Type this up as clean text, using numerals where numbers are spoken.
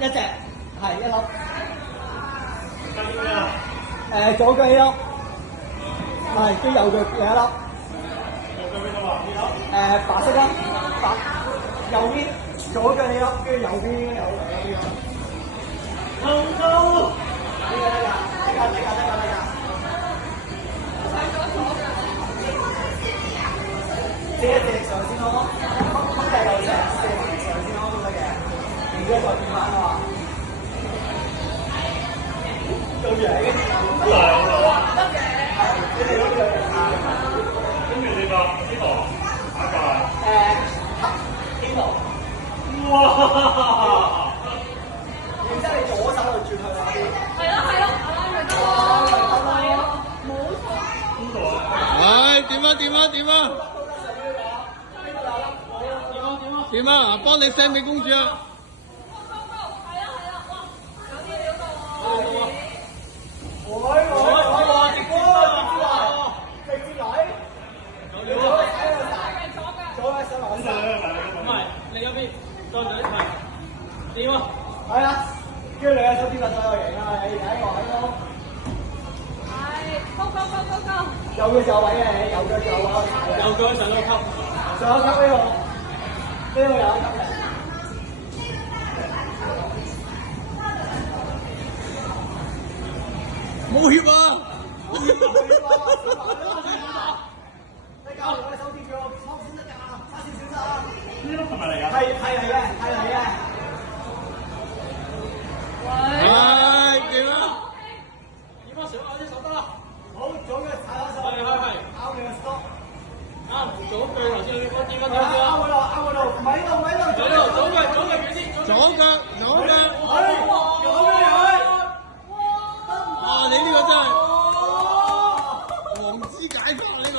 一隻，係一粒。跟住咩啊？左腳一粒，係跟右腳另一粒。右腳邊度啊？白色粒，右邊左腳一粒，跟住右邊應該有兩粒。紅高。得㗎。借一隻上先咯，咁第六隻借埋上先咯都得嘅，然之後再變翻啊嘛。做嘢嘅，好大好大啊！得嘅，你哋嗰啲跟住你個邊度啊？下一個邊度？哇！然之後你左手就轉去嗰邊。係咯，咪得咯，冇錯。邊度啊？唉，點啊？點啊？幫你 send 俾公主啊！係啊，哇，有啲料到喎。直接嚟。左手攞邊度晒。唔係，你嗰邊再嚟一齊，點啊？係啊，跟住兩隻手邊個左右型啊？你睇我喺度。係，高。右腳就有位嘅，右腳就有位。右腳上到級，上一級呢度有一級嘅。冇協啊！你搞掂我手跌咗，收先得㗎，揸少少咋？呢粒係咪嚟㗎？係嚟嘅。唉，點啊？點啊？上啱啲手得啦。好，左腳踩下手。係。啱你個 stop。啱，左腳頭先嗰啲乜嘢啱嗰度，唔喺度。左腳遠啲。左腳。哇！你呢個真係黃肢解法呢個。